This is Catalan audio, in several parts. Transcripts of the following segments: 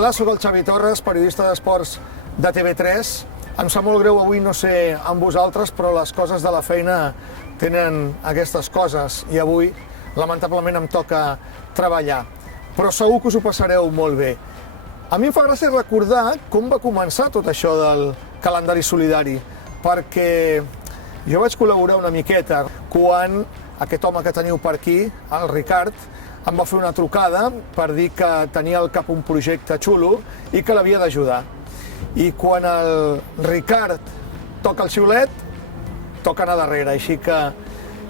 Hola, sóc el Xavi Torres, periodista d'esports de TV3. Em sap molt greu avui no ser amb vosaltres, però les coses de la feina tenen aquestes coses i avui, lamentablement, em toca treballar. Però segur que us ho passareu molt bé. A mi em fa gràcia recordar com va començar tot això del calendari solidari, perquè jo vaig col·laborar una miqueta quan aquest home que teniu per aquí, el Ricard, em va fer una trucada per dir que tenia al cap un projecte xulo i que l'havia d'ajudar. I quan el Ricard toca el xiulet, toca anar darrere, així que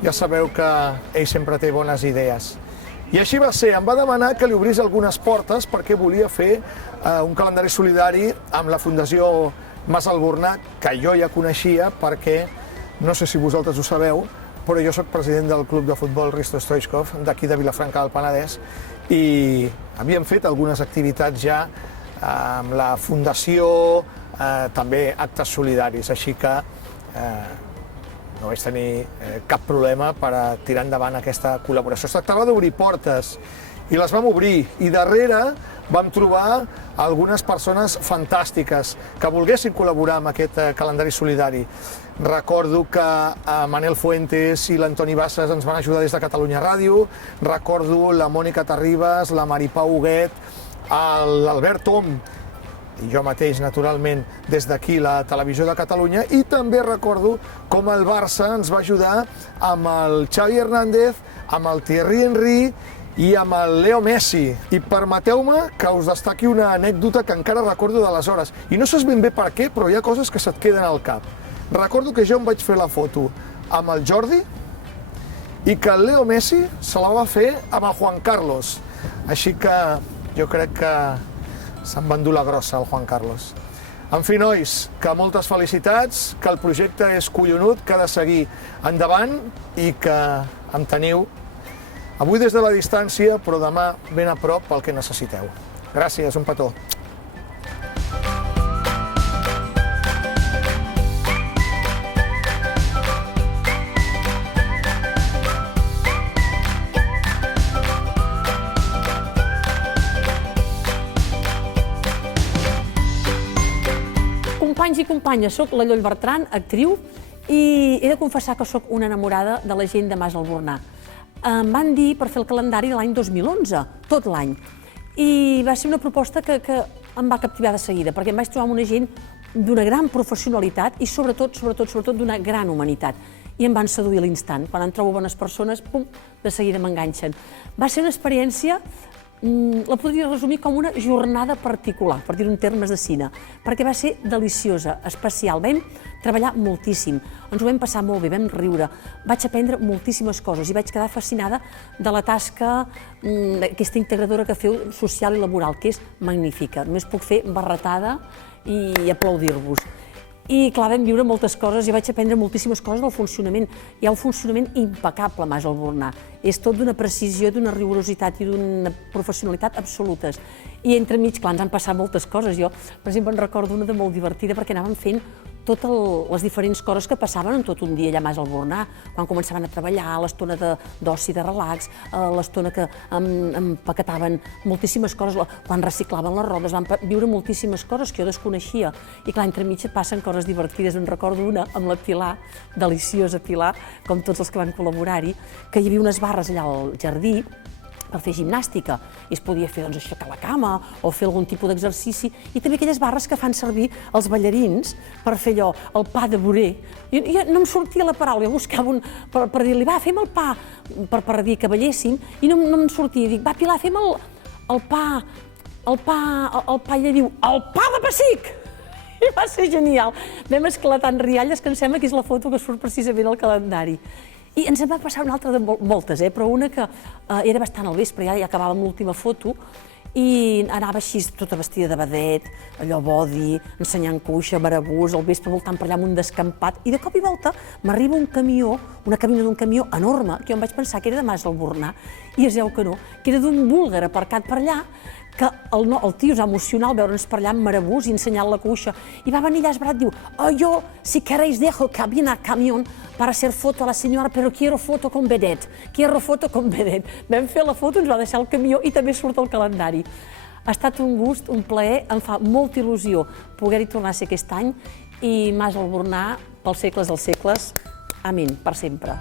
ja sabeu que ell sempre té bones idees. I així va ser, em va demanar que li obrís algunes portes perquè volia fer un calendari solidari amb la Fundació Mas Albornà, que jo ja coneixia perquè, no sé si vosaltres ho sabeu, però jo sóc president del club de futbol Risto Stoichkov, d'aquí de Vilafranca del Penedès, i havíem fet algunes activitats ja amb la fundació, també actes solidaris, així que no vaig tenir cap problema per tirar endavant aquesta col·laboració. Es tractava d'obrir portes i les vam obrir i darrere vam trobar algunes persones fantàstiques que volguessin col·laborar amb aquest calendari solidari. Recordo que Manel Fuentes i l'Antoni Bassas ens van ajudar des de Catalunya Ràdio, recordo la Mònica Terribas, la Maripau Huguet, l'Albert Tom i jo mateix, naturalment, des d'aquí, la Televisió de Catalunya, i també recordo com el Barça ens va ajudar amb el Xavi Hernández, amb el Thierry Henry i amb el Leo Messi. I permeteu-me que us destaqui una anècdota que encara recordo d'aleshores. I no saps ben bé per què, però hi ha coses que se't queden al cap. Recordo que jo em vaig fer la foto amb el Jordi i que el Leo Messi se la va fer amb el Juan Carlos. Així que jo crec que se'n va endur la grossa, el Juan Carlos. En fi, nois, que moltes felicitats, que el projecte és collonut, que ha de seguir endavant i que em teniu avui des de la distància, però demà ben a prop pel que necessiteu. Gràcies, un petó. Companys i companyes, soc la Lloll Bertran, actriu, i he de confessar que soc una enamorada de la gent de Mas Albornà. Em van dir per fer el calendari l'any 2011, tot l'any, i va ser una proposta que em va captivar de seguida, perquè em vaig trobar amb una gent d'una gran professionalitat i sobretot d'una gran humanitat. I em van seduir a l'instant. Quan em trobo bones persones, pum, de seguida m'enganxen. Va ser una experiència, la podria resumir com una jornada particular, per dir-ho en termes de cine, perquè va ser deliciosa, especial. Vam treballar moltíssim, ens ho vam passar molt bé, vam riure, vaig aprendre moltíssimes coses i vaig quedar fascinada de la tasca aquesta integradora que feu social i laboral, que és magnífica. Només puc fer barretada i aplaudir-vos. I clar, vam viure moltes coses i vaig aprendre moltíssimes coses del funcionament. Hi ha un funcionament impecable, Mas Albornà. És tot d'una precisió, d'una rigorositat i d'una professionalitat absolutes. I entremig, clar, ens han passat moltes coses. Jo, per exemple, en recordo una de molt divertida perquè anàvem fent totes les diferents coses que passaven en tot un dia allà a Mas Albornà, quan començaven a treballar, l'estona d'oci, de relax, l'estona que empaquetaven moltíssimes coses, quan reciclaven les rodes, van viure moltíssimes coses que jo desconeixia. I clar, entremig passen coses divertides. En recordo una amb la Pilar, deliciosa Pilar, com tots els que van col·laborar-hi, que hi havia unes barres allà al jardí per fer gimnàstica, i es podia fer aixecar la cama o fer algun tipus d'exercici, i també aquelles barres que fan servir els ballarins per fer allò, el pas de bourrée. No em sortia la paraula, jo buscava per dir-li, va, fem el pa, per dir que balléssim, i no em sortia, dic, va, Pilar, fem el pa, i ella diu, el pa de pessic! I va ser genial. Vam esclatar en rialles, que em sembla que és la foto que surt precisament al calendari. I ens en va passar una altra de moltes, però una que era bastant al vespre, ja acabàvem l'última foto, i anava així tota vestida de vedet, allò body, ensenyant cuixa, marabús, al vespre voltant per allà amb un descampat, i de cop i volta m'arriba un camió, una cabina d'un camió enorme, que jo em vaig pensar que era de Mas Albornà, i es veu que no, que era d'un búlgar aparcat per allà, que el tio és emocional veure'ns per allà amb marabús i ensenyant la cuixa. I va venir allà esbarat, diu, yo, si queréis dejo cabina, camión, para hacer foto a la senyora, però quiero foto con vedet. Quiero foto con vedet. Vam fer la foto, ens va deixar el camió i també surt el calendari. Ha estat un gust, un plaer, em fa molta il·lusió poder-hi tornar a ser aquest any i Mas Albornà, pels segles dels segles, amén, per sempre.